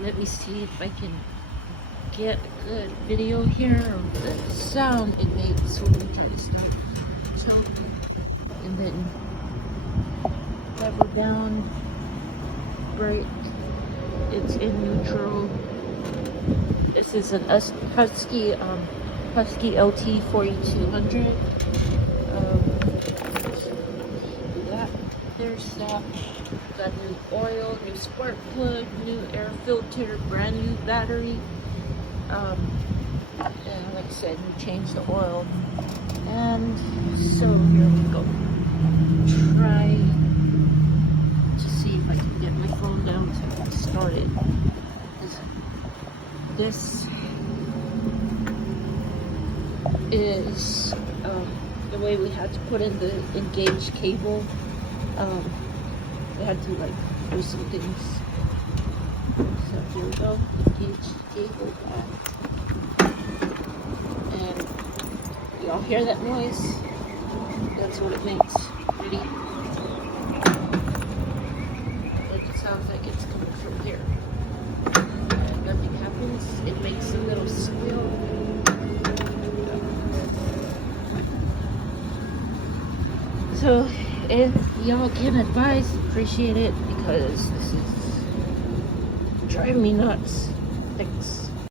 Let me see if I can get a good video here of the sound it makes when we try to start choke. And then level down, brake, it's in neutral. This is an Husky LT 4200. That there's that. Got new oil, new spark plug, new air filter, brand new battery. And like I said, we changed the oil. And so here we go. Try to see if I can get my phone down to start it. This is the way we had to put in the engaged cable. We had to like do some things. So here we go, engaged cable back. And y'all hear that noise? That's what it makes. Ready? It sounds like it's coming from here. Nothing happens. It makes a little squeal. So if y'all can advise, appreciate it, because this is driving me nuts. Thanks.